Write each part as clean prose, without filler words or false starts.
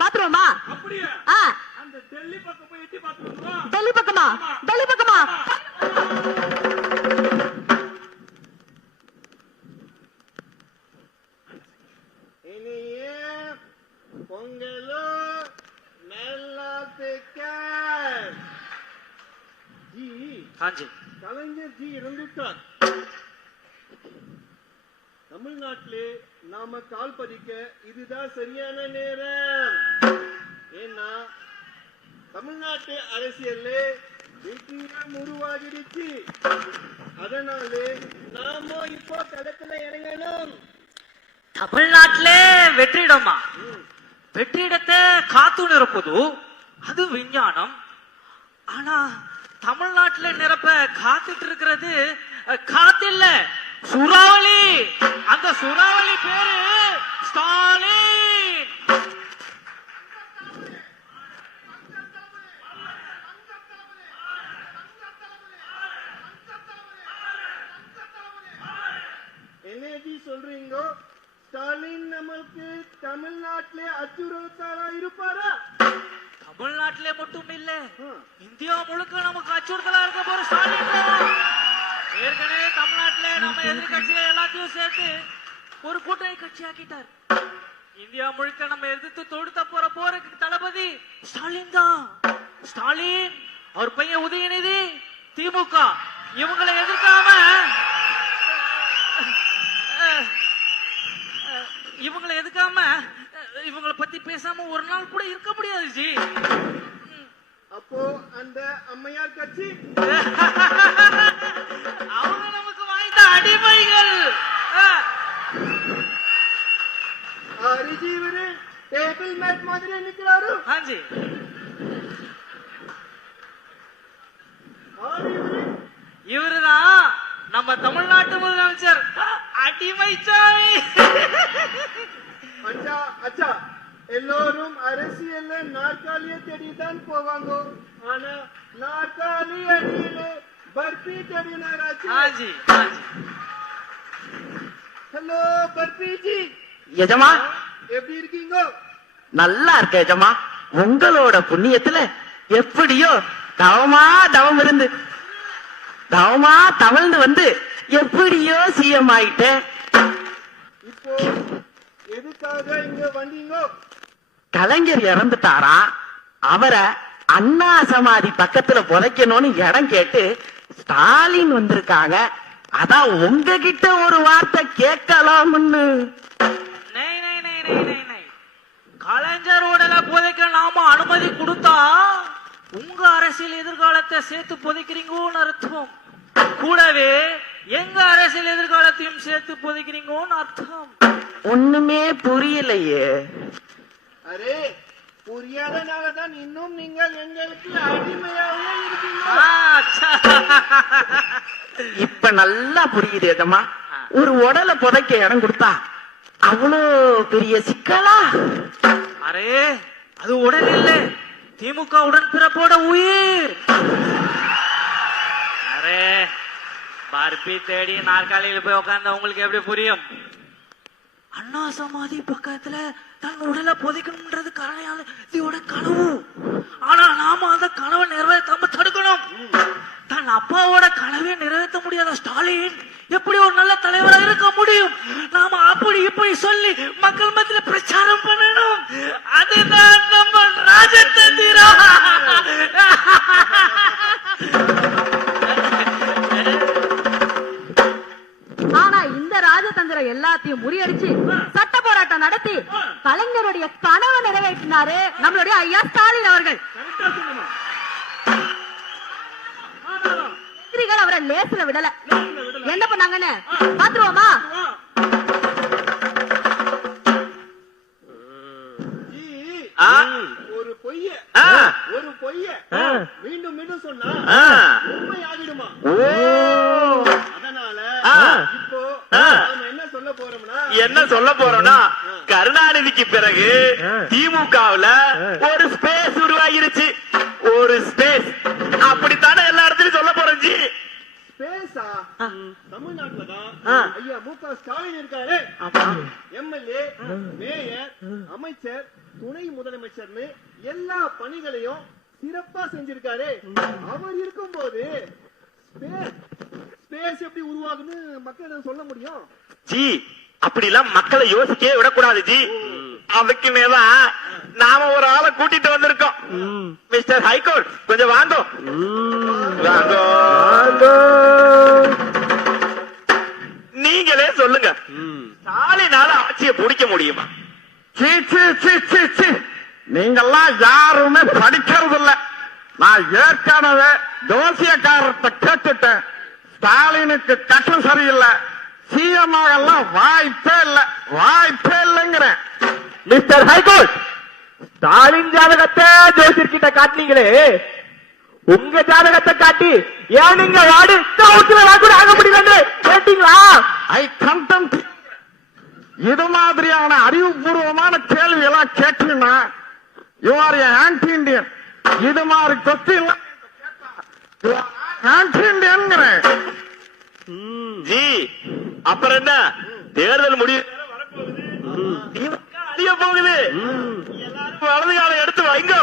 பாத்துருவோமா? அந்த டெல்லி பக்கம் போய் எட்டி பாத்துருவோம். டெல்லி பக்கமா? டெல்லி பக்கமா? இனியே பொங்கலோ जी हाँ जी கலைஞர் ஜி இறந்துட்டார். தமிழ்நாட்டிலே நாம கால் பதிக்க இதுதான் சரியான நேரம். ஏன்னா தமிழ்நாட்டு அரசியல்ல வெற்றிடம் உருவாகிடுச்சு. அதனாலே நாம இப்போ களத்துல இறங்கணும். தமிழ்நாட்டிலே வெற்றிடமா? வெற்றிடத்தை காத்து நிரப்புது அது விஞ்ஞானம். ஆனா தமிழ்நாட்டுல நிரப்ப காத்துட்டு இருக்கிறது காத்தில்ல, சூறாவளி. அந்த சூறாவளி பேரு ஸ்டாலின். என்ன சொல்றீங்க? ஸ்டாலின் நமக்கு தமிழ்நாட்டிலே அச்சுறுத்தலா இருப்பாரா? தமிழ்நாட்டிலே மட்டும் இல்ல, இந்தியா முழுக்க நமக்கு அச்சுறுத்தலா இருக்க போற ஸ்டாலின். ஏற்கனவே தமிழ்நாட்டிலே நம்ம எதிர்கட்சிகள் எல்லாத்தையும் சேர்த்து ஒரு கூட்டணி கட்சி ஆக்கிட்டார். இந்தியா முழுக்க நம்ம எதிர்த்து தொடுத்த போற போருக்கு தளபதி ஸ்டாலின் தான். ஸ்டாலின், அவர் பையன் உதயநிதி, திமுக இவங்களை எதிர்க்காம இவங்களை பத்தி பேசாம ஒரு நாள் கூட இருக்க முடியாது ஜி. அப்போ அந்த அம்மையார் கட்சி அவங்க நமக்கு வாய்ந்த அடிமைகள். அரிஜீவரு டேபிள் மேட் மாதிரி நிக்கிறாரு. ஹாஜி, இவருதான் நம்ம தமிழ்நாட்டு முதலமைச்சர் அடிமைச்சாமி. அச்சா அச்சா, எல்லோரும் அரசியல்ல நாற்காலியை தேடிதான் போவாங்க. ஆனா நாற்காலி அடியில பர்பி தேடினாராச்சு. ஹாஜி ஹாஜி. ஹலோ பர்பி ஜி. எஜமா எப்படி இருக்கீங்க? நல்லா இருக்க எஜமா. உங்களோட புண்ணியத்துல எப்படியோ தவம் இருந்து தவமா தவழ்ந்து வந்து எப்படியோ சிஎம் ஆயிட்டேன். இப்போ எதுக்காக இங்க வந்தீங்க? கலைஞர் இறந்துட்டாரா, அவரை அண்ணா சமாதி பக்கத்துல புதைக்கணும்னு இடம் கேட்டு ஸ்டாலின் வந்திருக்காங்க. அதான் உங்ககிட்ட ஒரு வார்த்தை கேட்கலாம்னு. கலைஞர் உடலை புதைக்க நாம அனுமதி கொடுத்தா உங்க அரசியல் எதிர்காலத்தை சேர்த்து புதைக்கிறீங்கன்னு அர்த்தம். கூடவே எங்க அரசியல் எதிர்காலத்தையும் சேர்த்து புதைக்கிறீங்கன்னு அர்த்தம். ஒண்ணுமே புரியலையே. அரே, புரியாதனாலதான் இன்னும் நீங்கள் எங்களுக்கு அடிமையாவே இருக்கீங்க. இப்ப நல்லா புரியுது எஜமா. ஒரு உடலை புதைக்க இடம் கொடுத்தா அவ்வளோ பெரிய சிக்கலா? அரே, அது உடல் இல்ல, திமுக உடன்பிறப்போட உயிர். அரே, பர்பி தேடி நாற்காலியில் போய் உட்கார்ந்த உங்களுக்கு எப்படி புரியும்? அண்ணா சமாதி பக்கத்துல தன் உடலை புதைக்கணும்ன்றது கருணையாளோட கனவு. ஆனா நாம அந்த கனவை நிறைவேற்றாம தடுக்கணும். தன் அப்பாவோட கனவை நிறைவேற்ற முடியாத ஸ்டாலின் எப்படி ஒரு நல்ல தலைவரா இருக்க முடியும்? நாம அப்படி இப்படி சொல்லி மக்கள் மத்தியில பிரச்சாரம் பண்ணணும். அதுதான் நம்ம ராஜதந்திரம். ஆனா இந்த ராஜதந்திரம் எல்லாத்தையும் முறியடிச்சு சட்ட போராட்டம் நடத்தி கலைஞருடைய கனவை நிறைவேற்றினாரு நம்மளுடைய ஐயா ஸ்டாலின் அவர்கள். எதிரிகள் அவரை லேசுல விடல. என்ன பண்ணாங்கன்னு பாத்துருவோமா? ஒரு பொய்ய மீண்டும் மீண்டும் சொன்னா உண்மை ஆகிடுமா? அதனால இப்போ நாம என்ன சொல்ல போறோம்னா கருணாநிதிக்கு பிறகு திமுகவுல ஒரு ஸ்பேஸ் உருவாகிருச்சு. ஒரு ஸ்பேஸ் அப்படித்தானே எல்லா இடத்துலயும் சொல்ல போறோம் ஜி. ஸ்பேஸா? தமிழ்நாட்டுலதான் ஐயா மு க ஸ்டாலின் இருக்காரு. எம்எல்ஏ மேயர், அமைச்சர், துணை முதலமைச்சர்னு எல்லா பணிகளையும் சிறப்பா செஞ்சிருக்காரு. அவர் இருக்கும்போது ஸ்பேஸ் எப்படி உருவாகுன்னு மக்கள் சொல்ல முடியும்? ஜி அப்படிலாம் மக்களை யோசிக்கவே விடக்கூடாது ஜி. அதுக்கு மேதான் நாம ஒரு ஆளை கூட்டிட்டு வந்திருக்கோம். மிஸ்டர் ஹைகோர்ட் கொஞ்சம் வாங்க வாங்க. நீங்களே சொல்லுங்க, ஸ்டாலினால ஆட்சியை பிடிக்க முடியுமா? நீங்கெல்லாம் யாருமே படிக்கிறது இல்ல. நான் ஏற்கனவே ஜோசியக்காரத்தை கேட்டுட்டேன். ஸ்டாலினுக்கு கட்டம் சரியில்லை, சிஎம் ஆகலாம் வாய்ப்பே இல்லைங்கிறேன். மிஸ்டர் ஹைகோர்ட், ஸ்டாலின் ஜாதகத்தை ஜோசியர்கிட்ட காட்டினீங்களே, உங்க ஜாதகத்தை காட்டி ஏன் நீங்க வார்டு கூட ஆக முடியலன்னு கேட்டீங்களா? ஐ கண்டம். இது மாதிரியான அறிவுபூர்வமான கேள்வி எல்லாம் கேட்டீங்கன்னா யூ ஆர் ஆன்டி இண்டியன். இது மாதிரி கொஸ்டின் ஆன்டி இண்டியன். ஜி அப்புறம் என்ன, தேர்தல் முடிவு அழிய போகுது. எல்லாரும் வலது காலை எடுத்து வைங்க.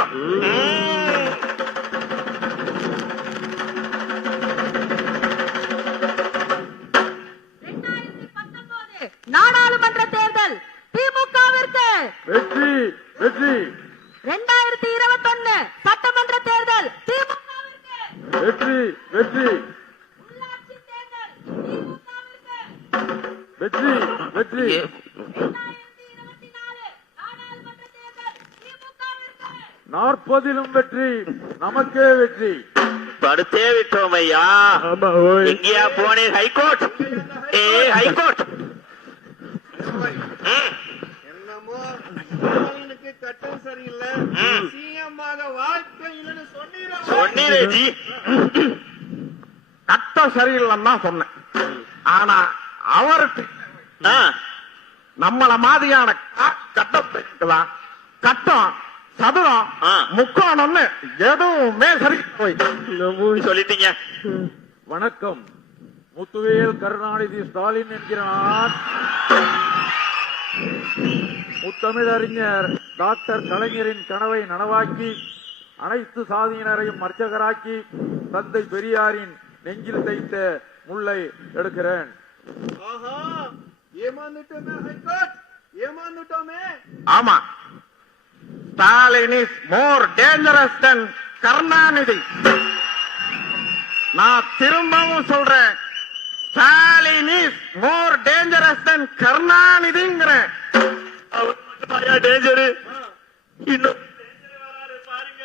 நாடாளுமன்ற தேர்தல் திமுகவிற்கு வெற்றி வெற்றி. 2021 சட்டமன்ற தேர்தல் திமுகவிற்கு வெற்றி வெற்றி உள்ளாட்சி தேர்தல் திமுகவிற்கு வெற்றி வெற்றி. 2024 நாடாளுமன்ற தேர்தல் திமுகவிற்கு 40லும் வெற்றி, நமக்கே வெற்றி. படுத்தே விட்டோம் ஐயா. எங்கேயா போனே ஹைகோர்ட்? ஹைகோர்ட் என்னமோ ஸ்டாலினுக்கு கட்டம் சரியில்லை, சிஎம் ஆக வாய்ப்பு இல்லைன்னு சொன்னீரே ஜி. கட்டம் சரியில்லைன்னு தான் சொன்னேன். ஆனா அவருக்கு நம்மள மாதிரியான கட்டம் கட்டம் சதுரம் முக்கோணம்னு எதுவுமே சரி போய் சொல்லிட்டீங்க. வணக்கம். முத்துவேல் கருணாநிதி ஸ்டாலின் என்கிற நான் முத்தமிழறிஞர் டாக்டர் கலைஞரின் கனவை நனவாக்கி அனைத்து சாதியினரையும் அர்ச்சகராக்கி தந்தை பெரியாரின் நெஞ்சில் தைத்த முல்லை எடுக்கிறேன். ஏமாந்துட்டோமே ஹைகோர்ட், ஏமாந்துட்டோமே. ஆமா, Stalin is more dangerous than Karunanidhi. நான் திரும்பவும் சொல்றேன், Stalin is more dangerous than கருணாநிதிங்கிறேன். டேஞ்சரு இன்னும் பாருங்க.